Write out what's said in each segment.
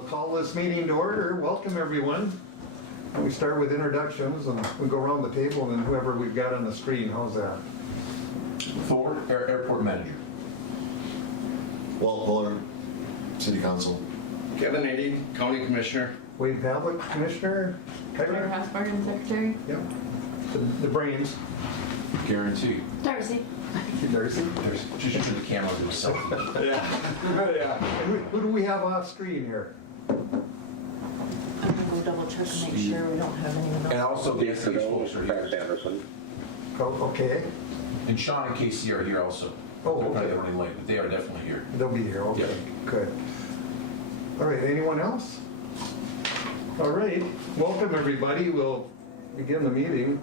we'll call this meeting to order. Welcome, everyone. We start with introductions, and we go around the table, and then whoever we've got on the screen. How's that? Ford, Airport Manager. Walt Buller, City Council. Kevin Eddy, County Commissioner. Wade Pavlik, Commissioner. Mayor Hasbargen, Secretary. Yep. The brains. Guarantee. Darcy. Darcy. Just use the camera to myself. Yeah. And who do we have off screen here? I'm gonna go double check and make sure we don't have anyone And else. also the SA's folks are here. Anderson. Oh, okay. And Sean and Casey are here also. Oh, They're probably okay. running late, but they are definitely here. They'll be here. Okay, Yeah. good. All right, anyone else? All right, welcome, everybody. We'll begin the meeting.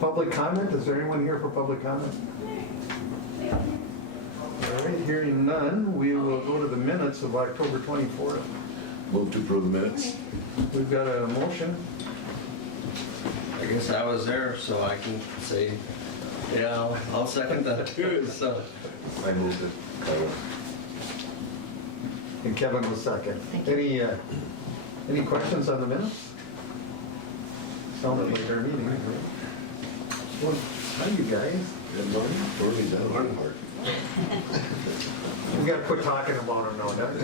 Public comment, is there anyone here for public comment? All right, hearing none, we will go to the minutes of October 24th. Move to approve the minutes. We've got a motion. I guess I was there, so I can say, yeah, I'll second that too. So, I moved it. And Kevin was second. Thank you. Any questions on the minutes? Sounded like our meeting. Well, hi, you guys. Good morning. Early down hard part. We gotta quit talking about them now, don't we?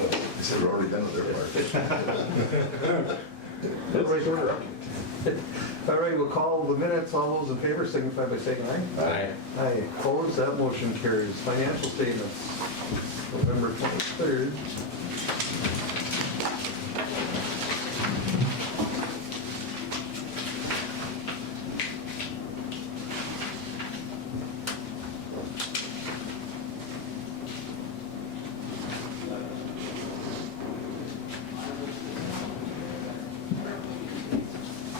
They said we're already done with their part. All right, we'll call the minutes. All those in favor signify by saying aye. aye. Aye. Opposed? That motion carries. Financial statements, November 23rd.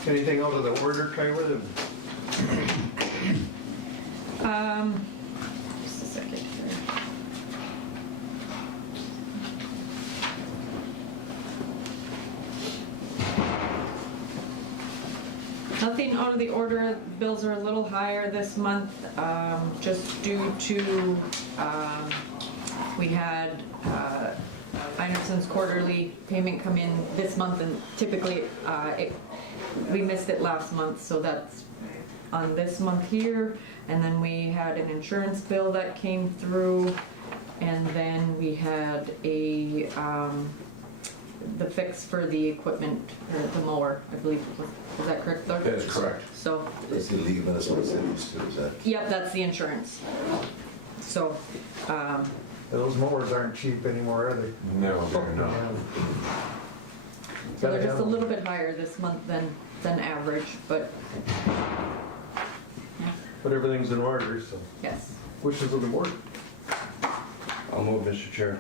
Anything out of the order, Kyla? Just a second here. Nothing out of the order. Bills are a little higher this month, just due to, we had, Einerson's quarterly payment come in this month, and typically, we missed it last month, so that's on this month here. And then we had an insurance bill that came through, and then we had a, the fix for the equipment, or the mower, I believe. Is that correct, Doug? That is correct. So, That's the League of Minnesota Cities too, is that? Yep, that's the insurance. So, those mowers aren't cheap anymore, are they? No, they're not. so they're just a little bit higher this month than average, but, yeah, But everything's in order, so. yes. Wishes of the board. I'll move, Mr. Chair.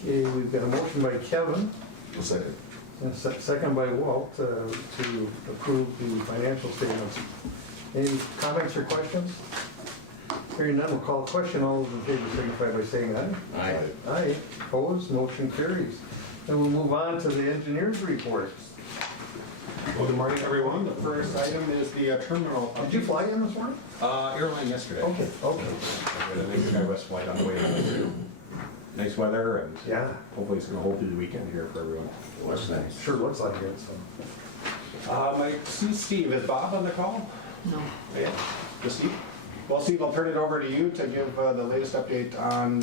Okay, we've got a motion by Kevin, A second. and a second by Walt to approve the financial statements. Any comments or questions? Hearing none, we'll call a question. All those in favor signify by saying aye. Aye. Aye. Opposed? Motion carries. And we'll move on to the engineer's report. Well, good morning, everyone. The first item is the terminal. Did you fly in this morning? Airline yesterday. Okay, okay. We had a nice Skywest flight on the way in. Nice weather, and Yeah, hopefully it's going to hold through the weekend here for everyone. What's nice? sure looks like it, so. I see Steve. Is Bob on the call? No. Yeah. Just Steve? Well, Steve, I'll turn it over to you to give the latest update on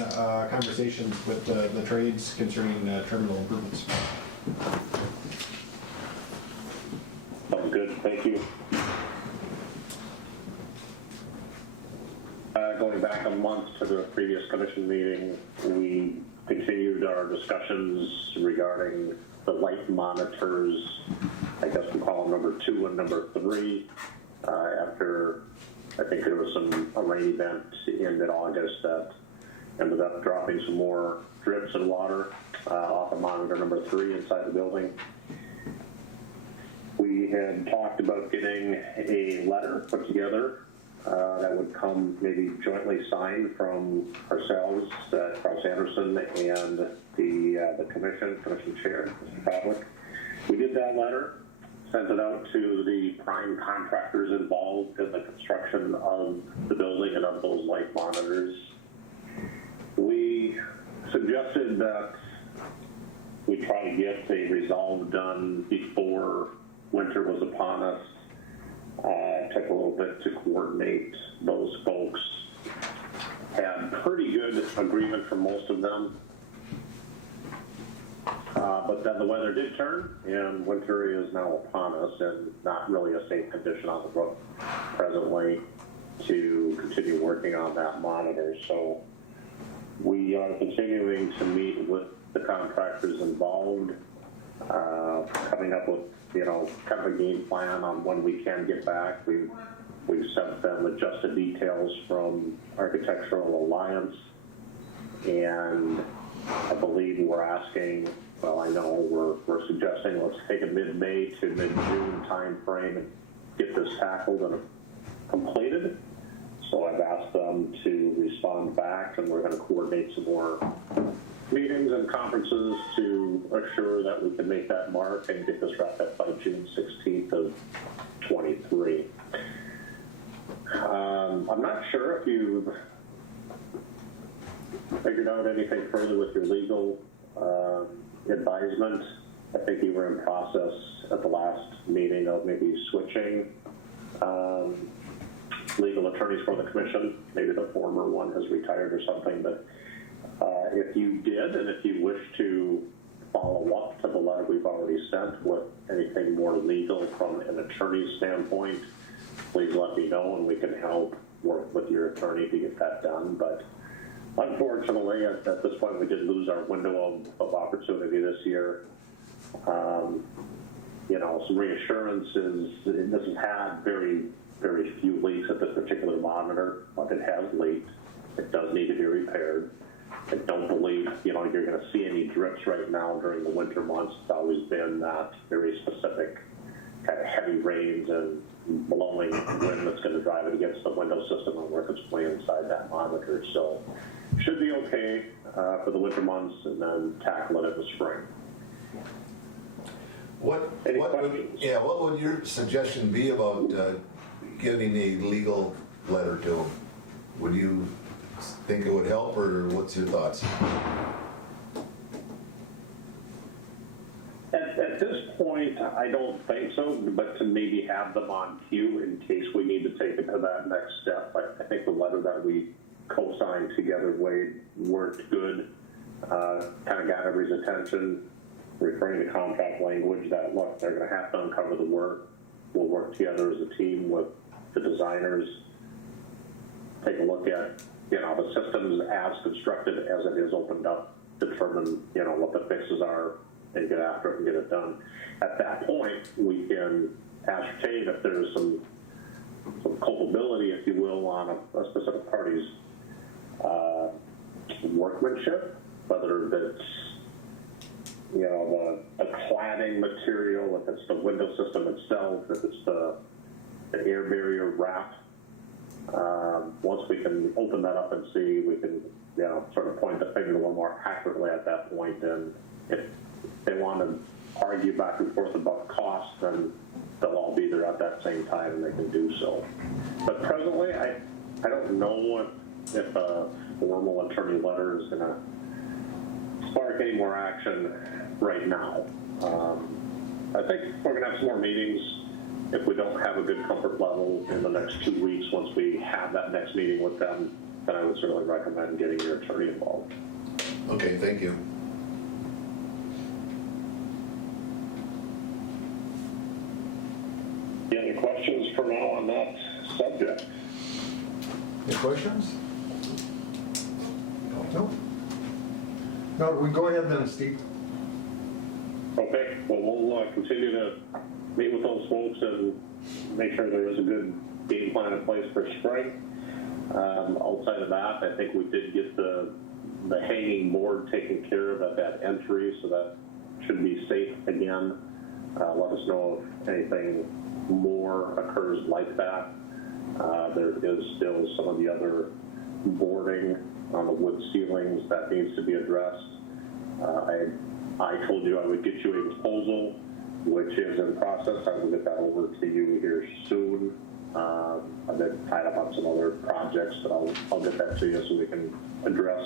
conversations with the trades concerning terminal improvements. Good, thank you. Going back a month to the previous commission meeting, we continued our discussions regarding the light monitors. I guess we call them number 2 and number 3. After I think there was a rain event in mid-August that ended up dropping some more drips of water off of monitor number 3 inside the building. We had talked about getting a letter put together that would come maybe jointly signed from ourselves, Carl Sanderson, and the commission chair, Mr. Pavlik. We did that letter, sent it out to the prime contractors involved in the construction of the building and of those light monitors. We suggested that we try to get a resolve done before winter was upon us. It took a little bit to coordinate those folks. Had pretty good agreement from most of them. But then the weather did turn, and winter is now upon us, and not really a safe condition on the road presently to continue working on that monitor. So we are continuing to meet with the contractors involved, coming up with, kind of a game plan on when we can get back. We've sent them adjusted details from Architectural Alliance, and I believe we're asking, well, I know we're suggesting let's take a mid-May to mid-June time frame and get this tackled and completed. So I've asked them to respond back, and we're going to coordinate some more meetings and conferences to assure that we can make that mark and get this wrapped up by June 16th of 23. I'm not sure if you've figured out anything further with your legal advisement. I think you were in process at the last meeting of maybe switching legal attorneys for the commission. Maybe the former one has retired or something, but if you did, and if you wish to follow up to the letter we've already sent with anything more legal from an attorney's standpoint, please let me know, and we can help work with your attorney to get that done. But unfortunately, at this point, we did lose our window of opportunity this year. Some reassurances. This has had very, very few leaks at this particular monitor, but it has leaked. It does need to be repaired. I don't believe, you're going to see any drips right now during the winter months. It's always been that very specific kind of heavy rains and blowing wind that's going to drive it against the window system and work its way inside that monitor. So should be okay for the winter months, and then tackle it in the spring. What would your suggestion be about getting a legal letter to them? Would you think it would help, or what's your thoughts? At this point, I don't think so, but to maybe have them on cue in case we need to take it to that next step. I think the letter that we co-signed together, Wade, worked good, kind of got everybody's attention, referring to contract language that, look, they're going to have to uncover the work. We'll work together as a team with the designers, take a look at, the systems as constructed as it is opened up, determine, what the fixes are, and get after it and get it done. At that point, we can ascertain if there's some culpability, if you will, on a specific party's workmanship, whether it's, the cladding material, if it's the window system itself, if it's the air barrier wrap. Once we can open that up and see, we can, sort of point the finger a little more accurately at that point. And if they want to argue back and forth about cost, then they'll all be there at that same time, and they can do so. But presently, I don't know if a formal attorney letter is going to spark any more action right now. I think we're going to have some more meetings. If we don't have a good comfort level in the next 2 weeks, once we have that next meeting with them, then I would certainly recommend getting your attorney involved. Okay, thank you. Any questions for now on that subject? Any questions? No? No, we go ahead then, Steve. Okay, well, we'll continue to meet with those folks and make sure there is a good game plan in place for spring. Outside of that, I think we did get the hanging board taken care of at that entry, so that should be safe again. Let us know if anything more occurs like that. There is still some of the other boarding on the wood ceilings that needs to be addressed. I told you I would get you a proposal, which is in process. I will get that over to you here soon. I've been tied up on some other projects, but I'll get that to you so we can address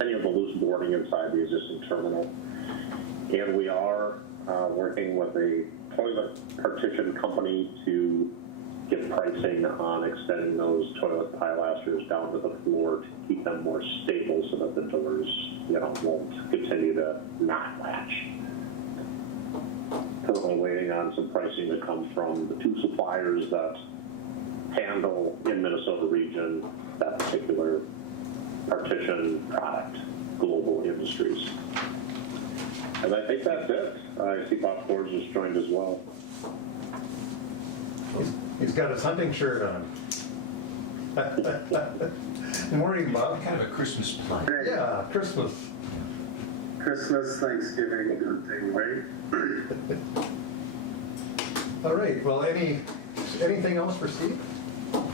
any of the loose boarding inside the existing terminal. And we are working with a toilet partition company to get pricing on extending those toilet pilasters down to the floor to keep them more stable so that the doors, won't continue to not latch. Currently waiting on some pricing to come from the 2 suppliers that handle in Minnesota region that particular partition product, Global Industries. And I think that's it. I see Bob Ford just joined as well. He's got his hunting shirt on. Morning, Bob. Kind of a Christmas play. Yeah, Christmas. Christmas, Thanksgiving, good thing, right? All right, well, anything else for Steve? All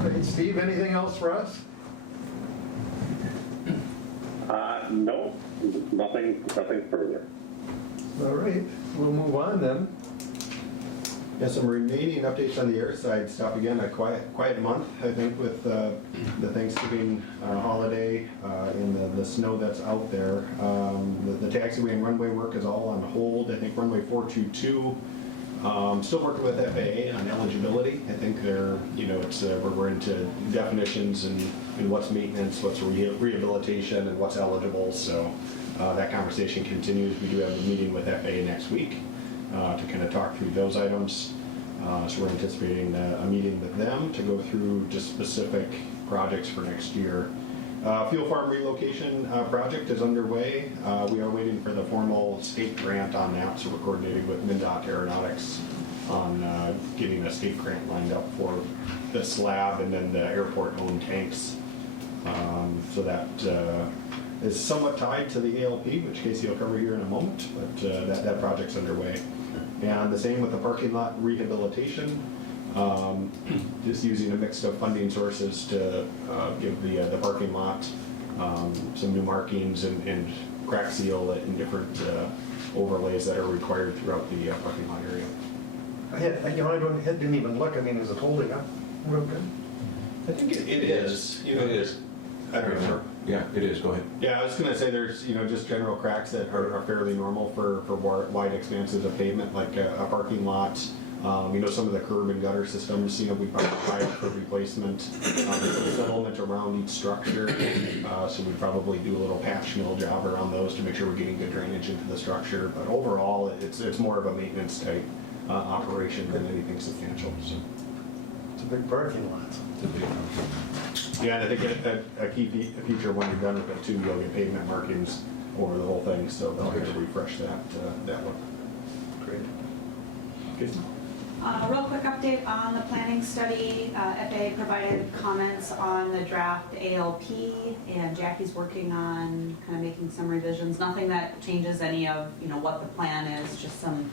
right, Steve, anything else for us? No, nothing further. All right, we'll move on then. Yeah, some remaining updates on the airside stuff. Again, a quiet month, I think, with the Thanksgiving holiday and the snow that's out there. The taxiway and runway work is all on hold. I think runway 422, still working with FAA on eligibility. I think they're, we're into definitions and what's maintenance, what's rehabilitation, and what's eligible. So that conversation continues. We do have a meeting with FAA next week to kind of talk through those items. So we're anticipating a meeting with them to go through just specific projects for next year. Fuel farm relocation project is underway. We are waiting for the formal state grant on that, so we're coordinating with MnDOT Aeronautics on getting a state grant lined up for the slab and then the airport-owned tanks. So that is somewhat tied to the ALP, which Casey will cover here in a moment, but that project's underway. And the same with the parking lot rehabilitation, just using a mix of funding sources to give the parking lot some new markings and crack seal and different overlays that are required throughout the parking lot area. I didn't even look. I mean, is it holding up real good? I think it is. It is. I don't remember. Yeah, it is. Go ahead. Yeah, I was going to say there's just general cracks that are fairly normal for wide expanses of pavement, like a parking lot. Some of the curb and gutter systems, we probably buy up for replacement. There's a settlement around each structure, so we probably do a little patch mill job around those to make sure we're getting good drainage into the structure. But overall, it's more of a maintenance type operation than anything substantial. So. It's a big parking lot. It's a big one. Yeah, and I think a key feature when you're done with it too, you'll get pavement markings over the whole thing, so they'll get to refresh that look. Great. Okay. Real quick update on the planning study. FAA provided comments on the draft ALP, and Jackie's working on kind of making some revisions. Nothing that changes any of what the plan is, just some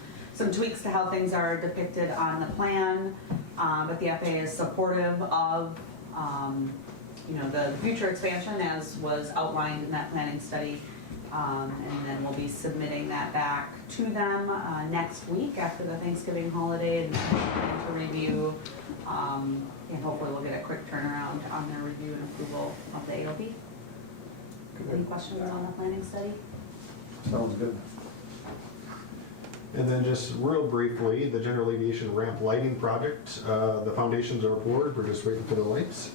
tweaks to how things are depicted on the plan. But the FAA is supportive of the future expansion as was outlined in that planning study. And then we'll be submitting that back to them next week after the Thanksgiving holiday and to review. And hopefully we'll get a quick turnaround on their review and approval of the ALP. Any questions on the planning study? Sounds good. And then just real briefly, the general aviation ramp lighting project, the foundations are poured, we're just waiting for the lights.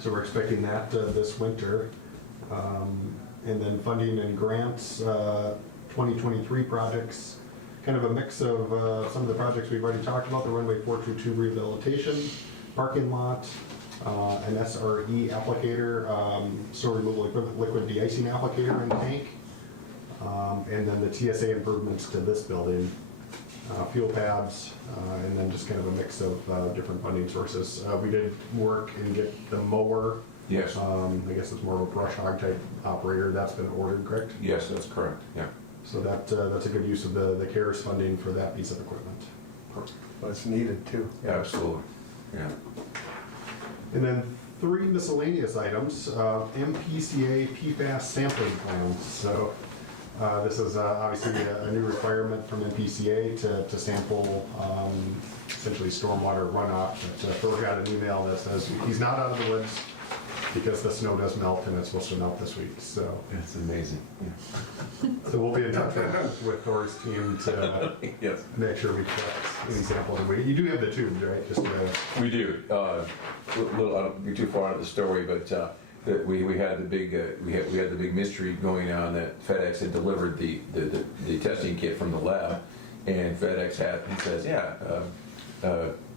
So we're expecting that this winter. And then funding and grants, 2023 projects, kind of a mix of some of the projects we've already talked about, the runway 422 rehabilitation, parking lot, an SRE applicator, snow removal equipment, liquid de-icing applicator and tank, and then the TSA improvements to this building, fuel pads, and then just kind of a mix of different funding sources. We did work and get the mower. Yes. I guess it's more of a brush hog type operator. That's been ordered, correct? Yes, that's correct. Yeah. So that's a good use of the CARES funding for that piece of equipment. Well, it's needed too. Absolutely. Yeah. And then 3 miscellaneous items, MPCA PFAS sampling plans. So this is obviously a new requirement from MPCA to sample essentially stormwater runoff. But Thor got an email that says he's not out of the woods. because the snow does melt and it's supposed to melt this week, so. It's amazing. Yeah. So we'll be in touch with Thor's team to Yes. make sure we collect any samples. And you do have the tubes, right? Just We do. Little, I don't be too far out of the story, but we had the big we had the big mystery going on that FedEx had delivered the testing kit from the lab, and FedEx says,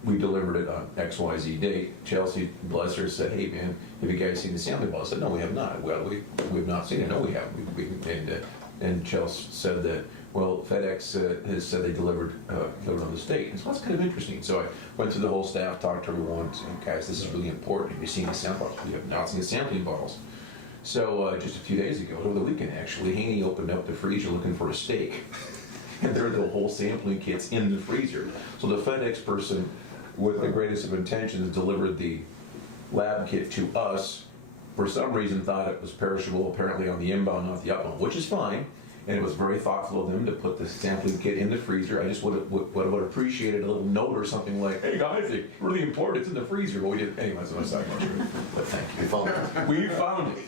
we delivered it on XYZ date. Chelsea, bless her, said, hey man, have you guys seen the sampling ball? I said, no, we have not. Well, we've not seen it. No, we haven't. And Chelsea said that, well, FedEx has said they delivered on the state. And so that's kind of interesting. So I went through the whole staff, talked to everyone, said, guys, this is really important. Have you seen the sample bottles? We have not seen the sampling bottles. So just a few days ago, over the weekend actually, Haney opened up the freezer looking for a steak. And there were the whole sampling kits in the freezer. So the FedEx person, with the greatest of intentions, delivered the lab kit to us. For some reason, thought it was perishable, apparently on the inbound, not the outbound, which is fine. And it was very thoughtful of them to put the sampling kit in the freezer. I just would have appreciated a little note or something like, hey guys, it's really important, it's in the freezer. But we didn't, anyway, so I was talking about it. But thank you. We found it.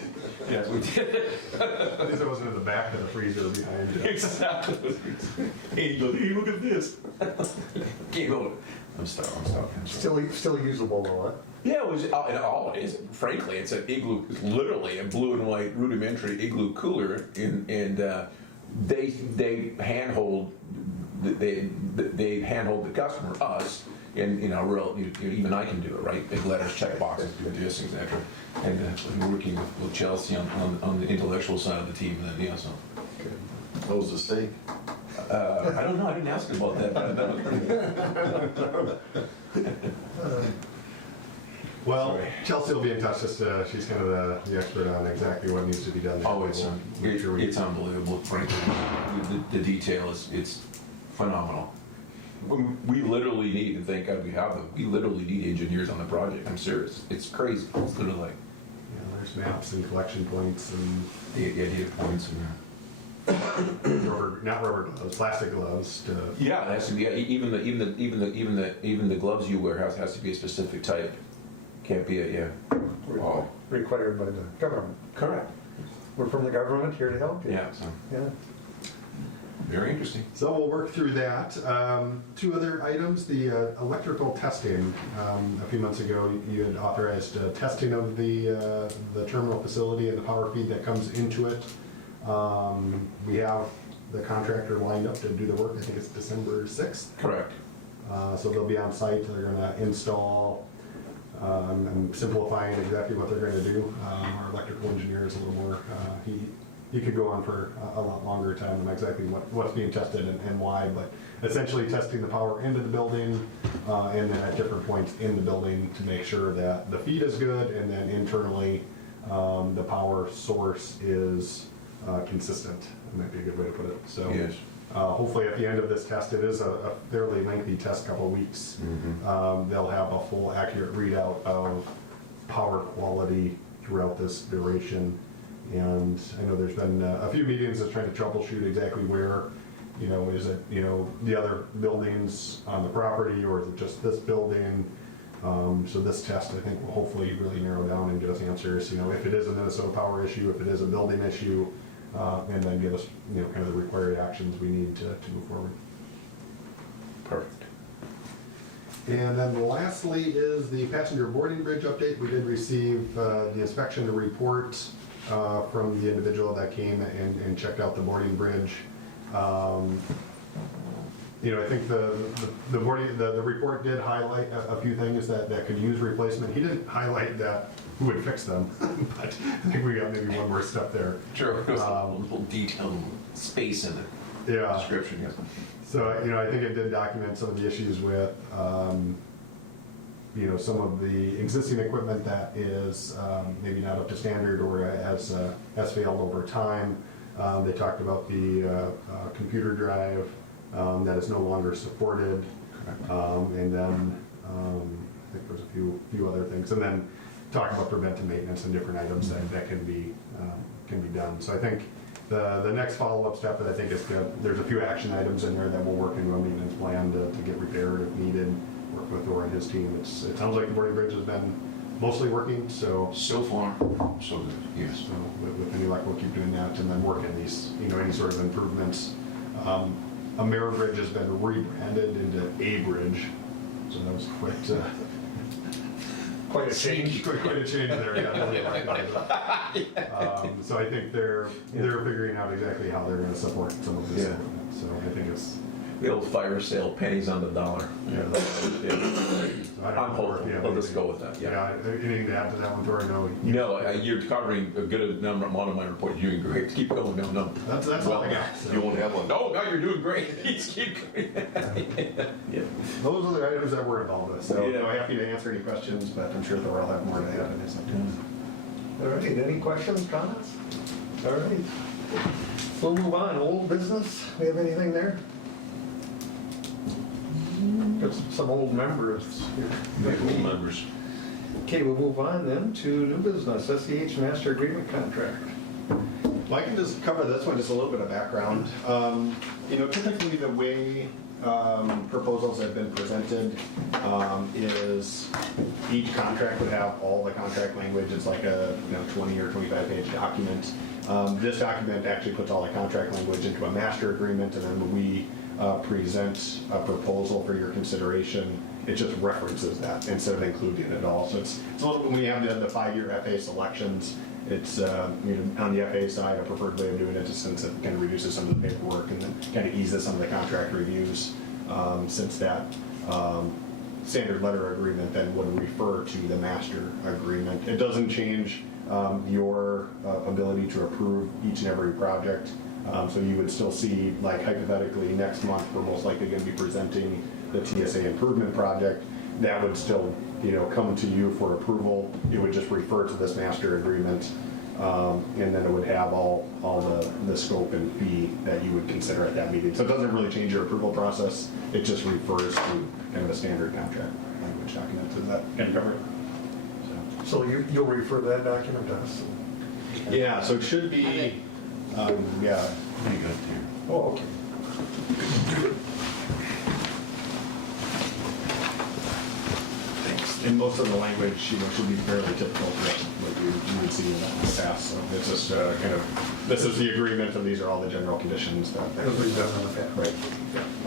Yes, we did. At least it wasn't in the back of the freezer behind you. Exactly. Hey, look at this. I'm stopping. Still usable though, huh? Yeah, it was, and all it is, frankly, it's an igloo, it's literally a blue and white rudimentary igloo cooler, and they handhold, they handhold the customer, us, and even I can do it, right? Big letters, check boxes, do this, etc. And we're working with Chelsea on the intellectual side of the team, and then so. How's the steak? I don't know. I didn't ask him about that, but Well, Sorry. Chelsea will be in touch. Just she's kind of the expert on exactly what needs to be done there. oh, it's We'll make sure we- it's unbelievable. Frankly, the detail it's phenomenal. We literally need, and thank God we have them. We literally need engineers on the project. I'm serious. It's crazy. It's literally like there's maps and collection points and the idea of points and. not rubber gloves, plastic gloves. Yeah, it has to be even the gloves you wear has to be a specific type. Can't be Required by the government. correct. We're from the government, here to help you. Yeah, so Yeah. very interesting. So we'll work through that. Two other items, the electrical testing. A few months ago, you had authorized testing of the terminal facility and the power feed that comes into it. We have the contractor lined up to do the work. I think it's December 6th. Correct. So they'll be on site. They're going to install. I'm simplifying exactly what they're going to do. Our electrical engineer is a little more. He could go on for a lot longer time on exactly what's being tested and why, but essentially testing the power into the building and then at different points in the building to make sure that the feed is good, and then internally the power source is consistent. That might be a good way to put it. So Yes. hopefully at the end of this test, it is a fairly lengthy test, couple of weeks. They'll have a full accurate readout of power quality throughout this duration. And I know there's been a few meetings that's trying to troubleshoot exactly where, is it, the other buildings on the property, or is it just this building? So this test, I think, will hopefully really narrow down and give us answers, if it is a Minnesota Power issue, if it is a building issue, and then give us, kind of the required actions we need to move forward. Perfect. And then lastly is the passenger boarding bridge update. We did receive the inspection report from the individual that came and checked out the boarding bridge. I think the report did highlight a few things that could use replacement. He didn't highlight who would fix them, but I think we got maybe one more step there. Sure. A little detailed space in the description. Yes. So, I think it did document some of the issues with, some of the existing equipment that is maybe not up to standard or has failed over time. They talked about the computer drive that is no longer supported, and then I think there's a few other things, and then talking about preventive maintenance and different items that can be done. So I think the next follow-up step that I think is good, there's a few action items in there that we'll work into a maintenance plan to get repaired if needed. Work with Thor and his team. It sounds like the boarding bridge has been mostly working, so So far, so good, yes. so with any luck, we'll keep doing that and then work in these, any sort of improvements. Ameribridge has been rebranded into A Bridge, so that was Quite a change. quite a change there, yeah. So I think they're figuring out exactly how they're gonna support some of this Yeah. equipment, so I think it's, The old fire sale, pennies on the dollar. Yeah. Yeah. I don't I'm know hopeful, if you have well, let's anything- go with that, yeah. Anything to add to that one, Tori? No. No, you're covering a good amount of my report, you're doing great, keep going, no. That's all I got. so. You won't have one. No, you're doing great, just keep going. Yeah. Those are the items that we're involved with, so Yeah. I'm happy to answer any questions, but I'm sure they'll all have more to add in this. All right, any questions, comments? All right. We'll move on, old business, we have anything there? Got some old members here. Members. Okay, we'll move on then to new business, SEH Master Agreement Contract. Well, I can just cover this one, just a little bit of background. Typically the way proposals have been presented is each contract would have all the contract language. It's like a 20 or 25 page document. This document actually puts all the contract language into a master agreement, and then when we present a proposal for your consideration, it just references that instead of including it all. So it's a little bit, when you have the 5-year FA selections, it's on the FA side, a preferred way of doing it, just since it kind of reduces some of the paperwork and then kind of eases some of the contract reviews, since that standard letter agreement then would refer to the master agreement. It doesn't change your ability to approve each and every project. So you would still see, like hypothetically, next month, we're most likely going to be presenting the TSA improvement project. That would still, come to you for approval. It would just refer to this master agreement, and then it would have all the scope and fee that you would consider at that meeting. So it doesn't really change your approval process. It just refers to kind of a standard contract language document. Does that kind of cover it? So you'll refer that document to us? Yeah, so it should be, yeah. Oh, okay. And most of the language, should be fairly typical for what you would see in the past. So it's just kind of, this is the agreement, and these are all the general conditions that. As we've done in the past. Right.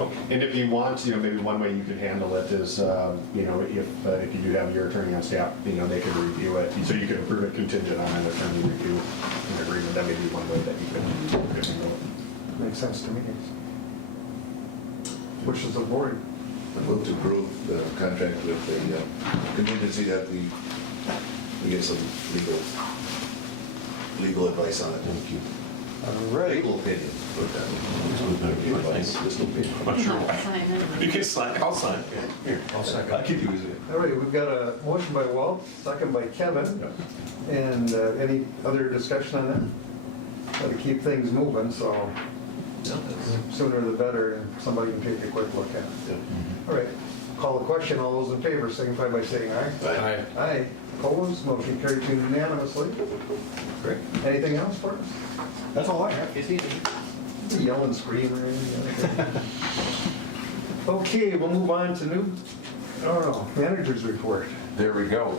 Okay. And if you want, maybe one way you could handle it is, if you do have your attorney on staff, they could review it. So you could approve it contingent on an attorney review an agreement. That may be one way that you could handle it. Makes sense to me. Which is the board. I move to approve the contract with the contingency that we get some legal advice on it. Thank you. All right. Legal opinion, put that. Advice, legal opinion. I'm sure why. You can sign, I'll sign. Here, I'll second. I'll keep you using it. All right, we've got a motion by Walt, second by Kevin. And any other discussion on that? Got to keep things moving, so sooner the better, and somebody can take a quick look at it. All right, call the question. All those in favor signify by saying aye. Aye. Aye. Opposed, motion carried unanimously. Great. Anything else for us? That's all I have. Yell and scream or anything? Okay, we'll move on to manager's report. There we go.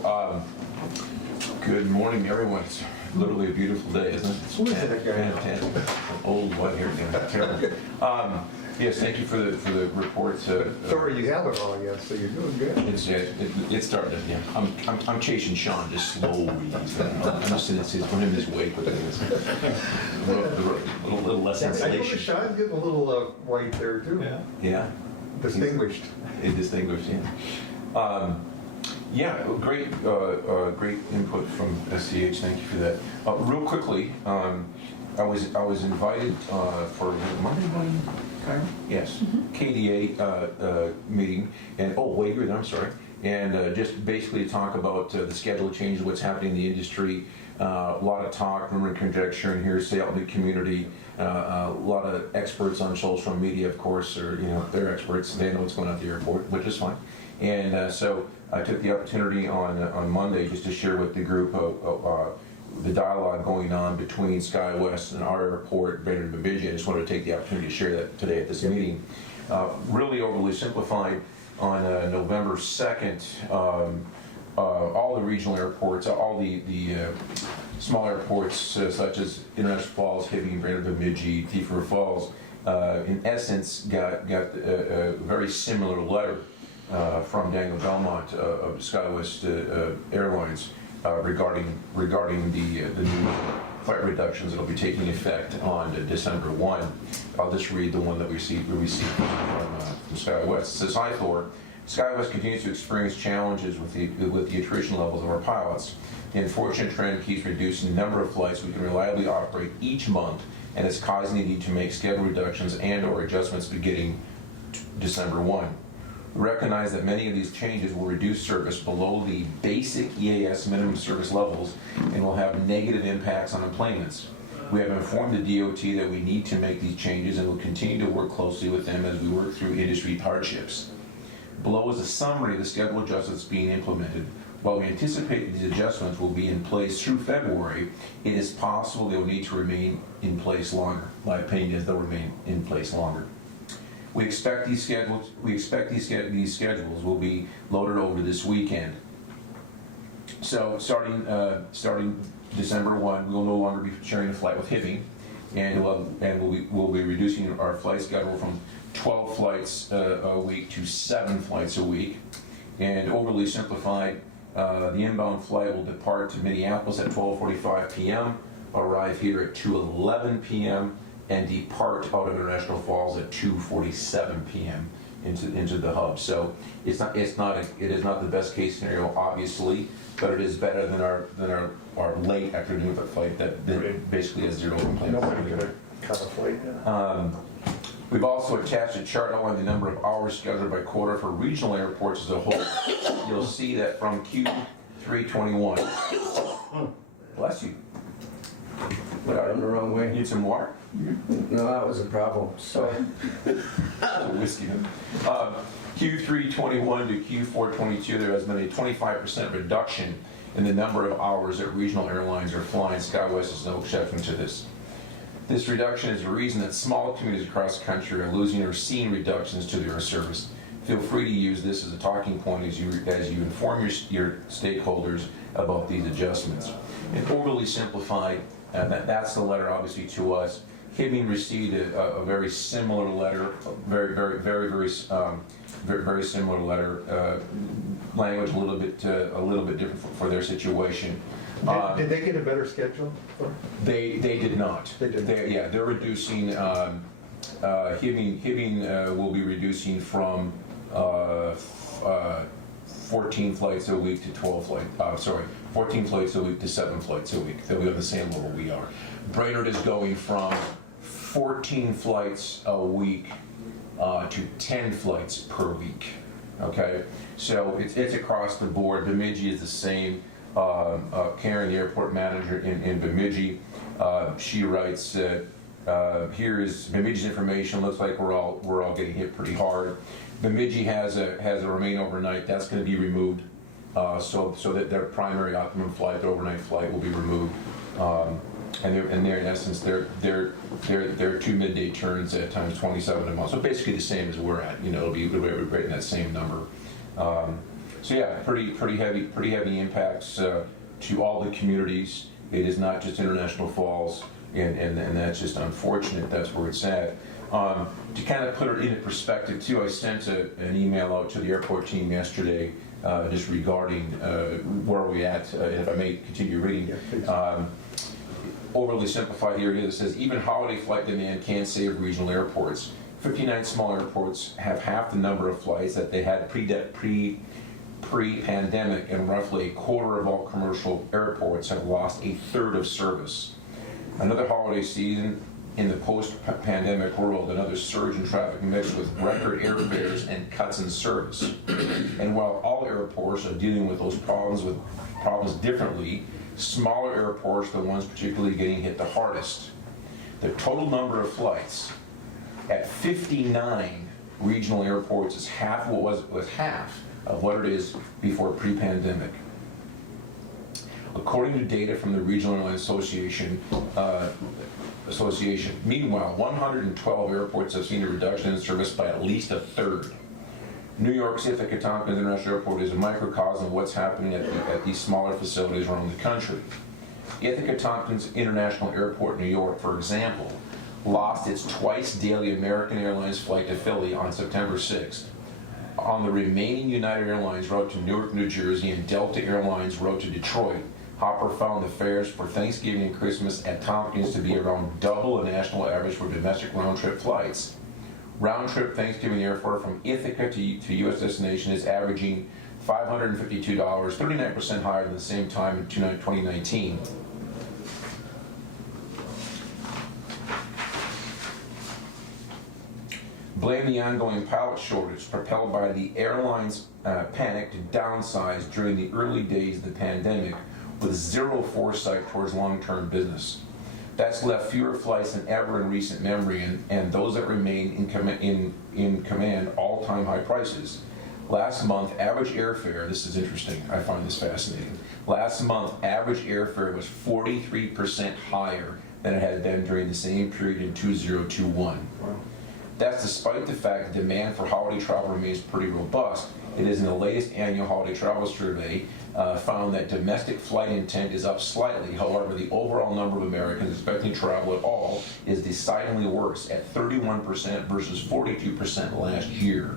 Good morning, everyone. It's literally a beautiful day, isn't it? Who is that guy? Fantastic. Old white-haired guy. Terrible. Yes, thank you for the report. Sorry, you have it all yet, so you're doing good. It's starting to, yeah. I'm chasing Sean just slowly. I'm just in his wake with this. A little less I noticed insulation. Sean's getting a little white there too. Yeah. Distinguished. Distinguished, yeah. Yeah, great input from SCH. Thank you for that. Real quickly, I was invited for Monday morning, Kyra? Yes, KDA meeting, and Wager, I'm sorry, and just basically talk about the schedule changes, what's happening in the industry. A lot of talk, rumor and conjecture, and hearsay out in the community. A lot of experts on social media, of course, or they're experts. They know what's going on at the airport, which is fine. And so I took the opportunity on Monday just to share with the group the dialogue going on between SkyWest and our airport, Brainerd and Bemidji. I just wanted to take the opportunity to share that today at this meeting. Really overly simplified, on November 2nd, all the regional airports, all the small airports such as International Falls, Hibbing, Brainerd, Bemidji, Thief River Falls, in essence got a very similar letter from Daniel Belmont of SkyWest Airlines regarding the new flight reductions that will be taking effect on December 1. I'll just read the one that we received from SkyWest. It says, "Hi Thor, SkyWest continues to experience challenges with the attrition levels of our pilots. The unfortunate trend keeps reducing the number of flights we can reliably operate each month, and is causing the need to make schedule reductions and/or adjustments beginning December 1. We recognize that many of these changes will reduce service below the basic EAS minimum service levels and will have negative impacts on enplanements. We have informed the DOT that we need to make these changes and will continue to work closely with them as we work through industry hardships. Below is a summary of the schedule adjustments being implemented. While we anticipate these adjustments will be in place through February, it is possible they will need to remain in place longer. My opinion is they'll remain in place longer. We expect these schedules will be loaded over this weekend. So starting December 1, we will no longer be sharing a flight with Hibbing, and we'll be reducing our flight schedule from 12 flights a week to 7 flights a week. And overly simplified, the inbound flight will depart to Minneapolis at 12:45 p.m., arrive here at 2:11 p.m., and depart out of International Falls at 2:47 p.m. into the hub. So it is not the best case scenario, obviously, but it is better than our late afternoon flight that basically has 0 complaints. Nobody could have cut a flight. Yeah. We've also attached a chart outlining the number of hours scheduled by quarter for regional airports as a whole. You'll see that from Q321. Bless you. Went out the wrong way. Need some water? No, that was a problem, so. Whiskey. Q321 to Q422, there has been a 25% reduction in the number of hours that regional airlines are flying. SkyWest is no exception to this. This reduction is a reason that small communities across the country are losing or seeing reductions to their service. Feel free to use this as a talking point as you inform your stakeholders about these adjustments. And overly simplified, that's the letter obviously to us. Hibbing received a very similar letter, very similar letter. Language a little bit different for their situation. Did they get a better schedule? They did not. They didn't. They're reducing. Hibbing will be reducing from 14 flights a week to 12 flights. 14 flights a week to 7 flights a week. They'll be on the same level we are. Brainerd is going from 14 flights a week to 10 flights per week. Okay, so it's across the board. Bemidji is the same. Karen, the airport manager in Bemidji, she writes that here is Bemidji's information. Looks like we're all getting hit pretty hard. Bemidji has a remain overnight. That's going to be removed, so that their primary optimum flight, their overnight flight, will be removed. And they're in essence they're 2 midday turns at times 27 a month. So basically the same as we're at. It'll be right in that same number. So yeah, pretty heavy impacts to all the communities. It is not just International Falls, and that's just unfortunate. That's where it's at. To kind of put it into perspective too, I sent an email out to the airport team yesterday just regarding where are we at. If I may continue reading. Overly simplified here it is. It says even holiday flight demand can save regional airports. 59 small airports have half the number of flights that they had pre-pandemic, and roughly a quarter of all commercial airports have lost a third of service. Another holiday season in the post-pandemic world, another surge in traffic mixed with record airfares and cuts in service. And while all airports are dealing with those problems differently, smaller airports are the ones particularly getting hit the hardest. The total number of flights at 59 regional airports is half of what it is before pre-pandemic. According to data from the Regional Airline Association, meanwhile, 112 airports have seen a reduction in service by at least a third. New York's Ithaca Tompkins International Airport is a microcosm of what's happening at these smaller facilities around the country. Ithaca Tompkins International Airport, New York, for example, lost its twice daily American Airlines flight to Philly on September 6th. On the remaining United Airlines route to Newark, New Jersey, and Delta Airlines route to Detroit, Hopper found the fares for Thanksgiving and Christmas at Tompkins to be around double the national average for domestic round-trip flights. Round-trip Thanksgiving airfare from Ithaca to U.S. destination is averaging $552, 39% higher than the same time in 2019. Blame the ongoing pilot shortage propelled by the airline's panic to downsize during the early days of the pandemic with zero foresight towards long-term business. That's left fewer flights than ever in recent memory, and those that remain in command all-time high prices. Last month, average airfare, this is interesting, I find this fascinating. Last month, average airfare was 43% higher than it had been during the same period in 2021. Wow. That's despite the fact that demand for holiday travel remains pretty robust. It is in the latest annual holiday travel survey found that domestic flight intent is up slightly. However, the overall number of Americans expecting to travel at all is decidedly worse at 31% versus 42% last year.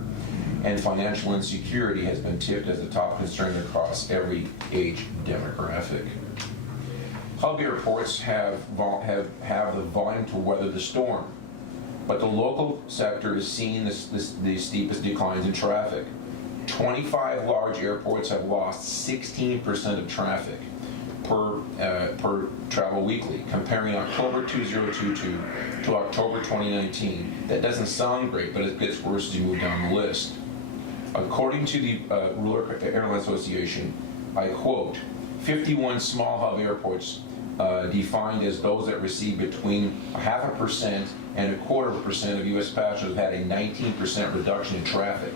And financial insecurity has been tipped as the top concern across every age demographic. Hub airports have the volume to weather the storm, but the local sector is seeing the steepest declines in traffic. 25 large airports have lost 16% of traffic per Travel Weekly, comparing October 2022 to October 2019. That doesn't sound great, but it gets worse as you move down the list. According to the Rural Airline Association, I quote, 51 small hub airports defined as those that receive between 0.5% and 0.25% of U.S. passengers had a 19% reduction in traffic.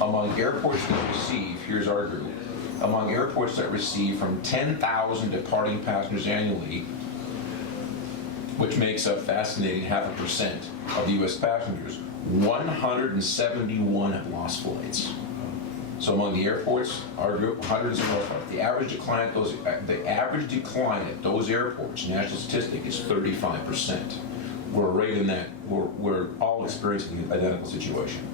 Among airports that receive, here's our group, among airports that receive from 10,000 departing passengers annually, which makes up fascinating 0.5% of the U.S. passengers, 171 have lost flights. So among the airports, our group, 171 flights. The average decline at those airports, national statistic, is 35%. We're right in that. We're all experiencing an identical situation.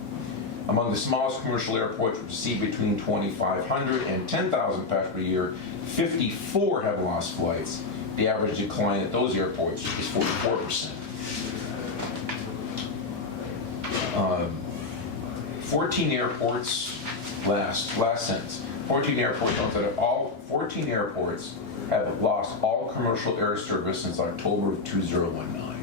Among the smallest commercial airports, which receive between 2,500 and 10,000 passengers per year, 54 have lost flights. The average decline at those airports is 44%. 14 airports, last sentence. 14 airports have lost all commercial air service since October of 2019.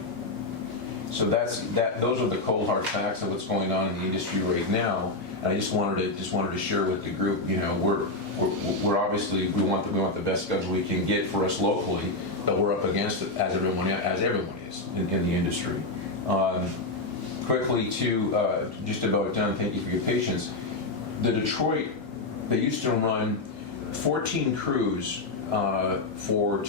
So those are the cold hard facts of what's going on in the industry right now. And I just wanted to share with the group. You know, we're obviously we want the best schedule we can get for us locally, but we're up against it as everyone is in the industry. Quickly to just about done. Thank you for your patience. The Detroit, they used to run 14 crews to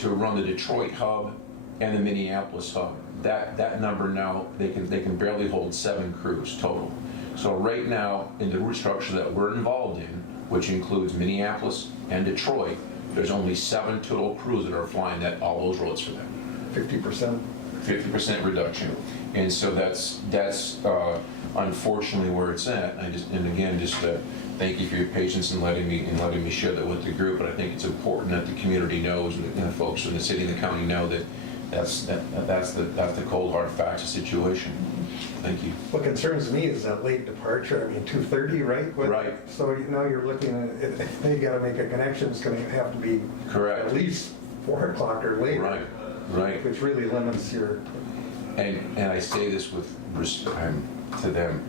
run the Detroit hub and the Minneapolis hub. That number now, they can barely hold 7 crews total. So right now, in the route structure that we're involved in, which includes Minneapolis and Detroit, there's only 7 total crews that are flying all those roads for them. 50%? 50% reduction. And so that's unfortunately where it's at. Thank you for your patience in letting me share that with the group. But I think it's important that the community knows, and the folks in the city and the county know that that's the cold hard facts of the situation. Thank you. What concerns me is that late departure. I mean, 2:30, right? Right. So now you're looking at if they got to make a connection. It's going to have to be correct. At least 4 o'clock or later. Right. Which really limits your. And I say this with respect to them.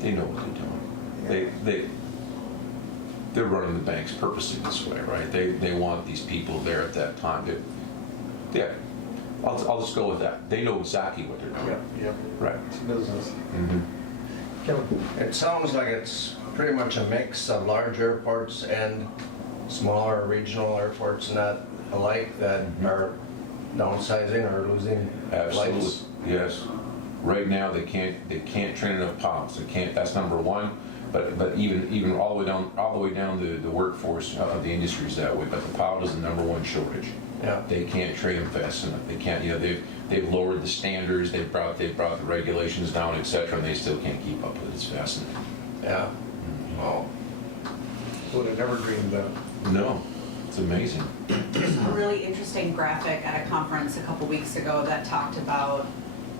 They know what they're doing. They're running the banks purposely this way, right? They want these people there at that time. I'll just go with that. They know exactly what they're doing. Yep. Right. It's business. Mm-hmm. Kevin? It sounds like it's pretty much a mix of large airports and smaller regional airports, not alike, that are downsizing or losing Absolutely. flights. Yes. Right now they can't train enough pilots. They can't. That's number one. But even all the way down the workforce of the industry is that way. But the pilot is the #1 shortage. Yeah. They can't train them fast enough. They can't. They've lowered the standards. They've brought the regulations down, etc. And they still can't keep up with it as fast enough. Yeah. Wow. Would have never dreamed that. No, it's amazing. A really interesting graphic at a conference a couple weeks ago that talked about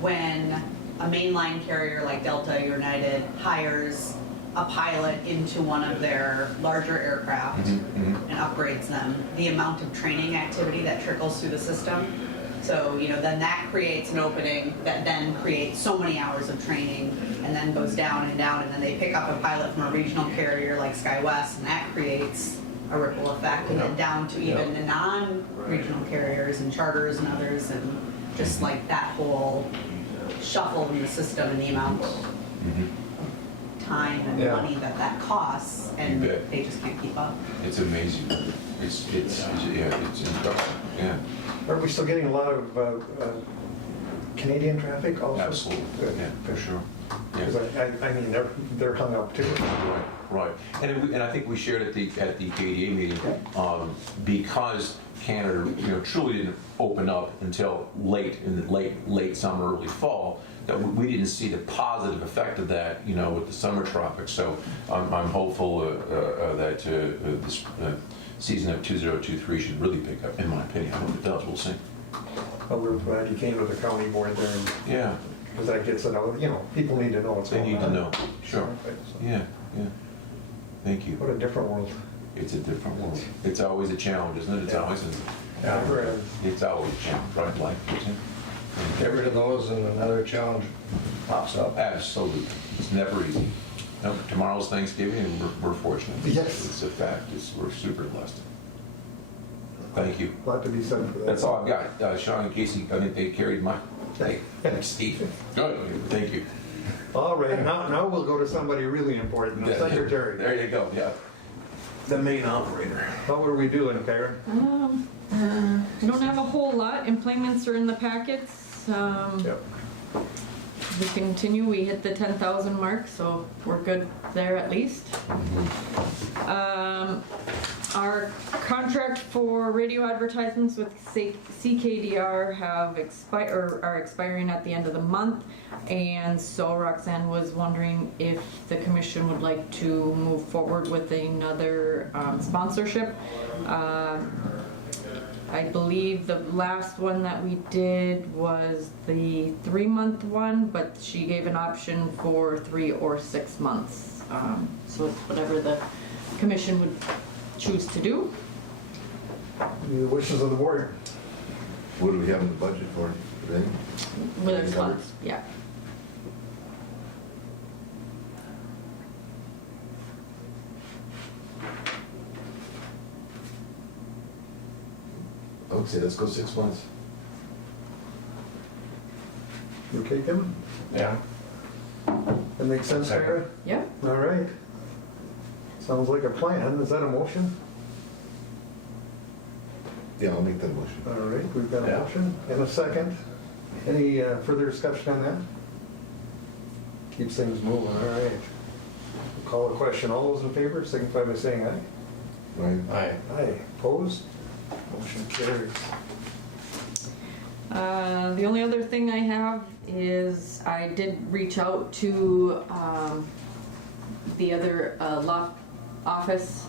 when a mainline carrier like Delta, United hires a pilot into one of their larger aircraft and upgrades them, the amount of training activity that trickles through the system. So, then that creates an opening that then creates so many hours of training and then goes down and down, and then they pick up a pilot from a regional carrier like SkyWest, and that creates a ripple effect, and then down to even the non-regional carriers and charters and others, and just like that whole shuffle in the system and the amount of time and Yeah. money that costs, and You bet. they just can't keep up. It's amazing. It's incredible. Yeah, Are we still getting a lot of Canadian traffic also? absolutely. Good. Yeah, for sure. Yeah. Because I mean, they're hung up too. Right. And I think we shared at the KDA meeting, because Canada, truly didn't open up until late summer, early fall, that we didn't see the positive effect of that, with the summer traffic. So I'm hopeful that this season of 2023 should really pick up, in my opinion. I hope it does. We'll see. Well, we're glad you came to the county board there, Yeah, because that gets it out, people need to know what's they going on. need to know. Sure. So, Yeah. Thank you. What a different world. It's a different world. It's always a challenge, isn't it? It's always Never ends. It's always a challenge, right? Life, isn't it? Get rid of those and another challenge pops up. Absolutely. It's never easy. No, tomorrow's Thanksgiving and we're fortunate. Yes. It's a fact. We're super blessed. Thank you. A lot to be said for that. That's all I've got. Sean and Casey, I think they carried my... Thanks, Steve. Good. Thank you. All right, now we'll go to somebody really important, the secretary, There you go, yeah. The main operator. How are we doing, Karen? We don't have a whole lot. Employments are in the packets. Yep. We continue, we hit the 10,000 mark, so we're good there at least. Our contract for radio advertisements with CKDR are expiring at the end of the month, and so Roxanne was wondering if the commission would like to move forward with another sponsorship. I believe the last one that we did was the 3-month one, but she gave an option for 3 or 6 months. So it's whatever the commission would choose to do. The wishes of the board. What do we have in the budget for today? With our funds, yeah. I would say let's go 6 months. You okay, Kim? Yeah. That makes sense, Karen? Yeah. All right. Sounds like a plan. Is that a motion? Yeah, I'll make that motion. All right, we've got a Yeah. motion and a second. Any further discussion on that? Keeps things moving, all right. We'll call a question. All those in favor, signify by saying aye. Right? Aye. Aye. Opposed? Motion carries. The only other thing I have is I did reach out to the other law office,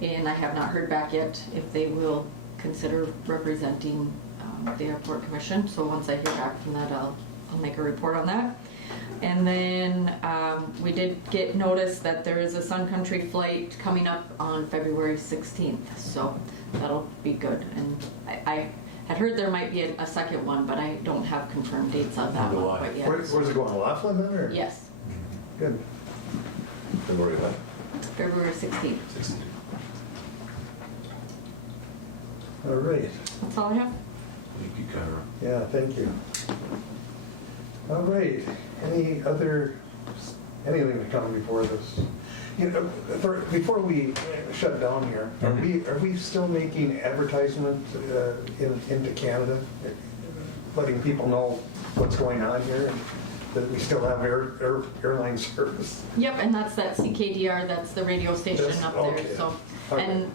and I have not heard back yet if they will consider representing the airport commission. So once I hear back from that, I'll make a report on that. And then we did get notice that there is a Sun Country flight coming up on February 16th, so that'll be good. And I had heard there might be a second one, but I don't have confirmed dates on that one quite yet. Where's it going, Laughlin then, or? Yes, Good. February what? February 16th. 16. All right. That's all I have. Thank you, Kyra. Yeah, thank you. All right, anything to come before this? Before we shut down here, are we still making advertisement into Canada? Letting people know what's going on here? that we still have airline service. Yep, and that's that CKDR, that's the radio station That's- up okay. there, so. Okay. And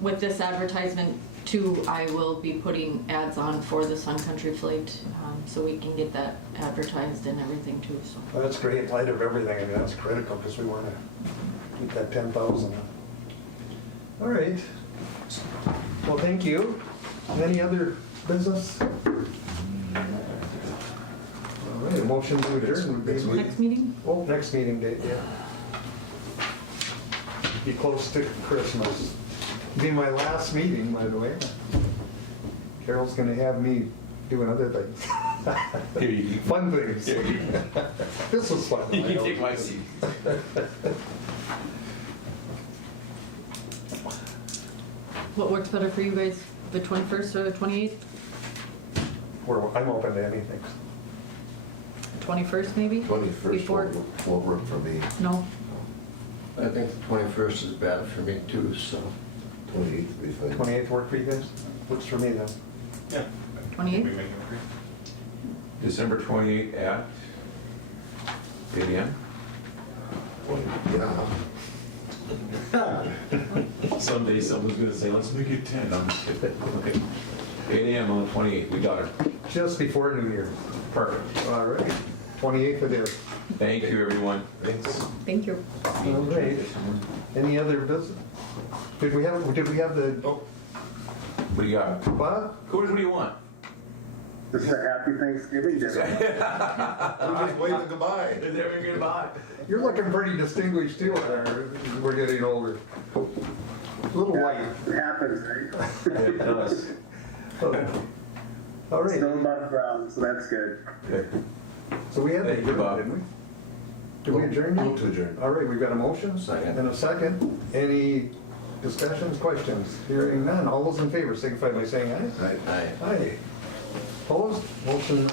with this advertisement too, I will be putting ads on for the Sun Country Flight, so we can get that advertised and everything too, so. Well, that's great in light of everything. I mean, that's critical because we want to keep that 10,000. All right. Well, thank you. Any other business? All right, a motion to adjourn would be. Next week. Next meeting? Oh, next meeting date, yeah. Be close to Christmas. Be my last meeting, by the way. Carol's gonna have me doing other things. Here, you Fun things. Here, you This was fun. you can take my seat. What works better for you guys, the 21st or the 28th? I'm open to anything. 21st maybe? 21st Before- won't work for me. No? I think the 21st is bad for me too, so. 28th would be fine. 28th work for you guys? Works for me then. Yeah. 28th? We make it free. December 28th at 8 AM? Yeah. Someday someone's gonna say, let's make it 10. I'm just kidding. Okay. 8 AM on the 28th, we got it. Just before New Year. Perfect. All right, 28th it is. Thank you, everyone. Thanks. Thank you. All right. Any other business? Did we have the, Oh. What do you got? what? What do you want? Just a happy Thanksgiving dinner. I'm just waving goodbye. Is everyone goodbye? You're looking pretty distinguished too, we're getting older. A little white. It happens, right? It does. All right, Still above ground, so that's good. Okay. so we had that, Thank you, Bob. didn't we? Did we adjourn? Move to adjourn. All right, we've got a motion. Second. And a second. Any discussions, questions? Hearing none. All those in favor signify by saying aye. Right. Aye. Aye. Opposed? Motion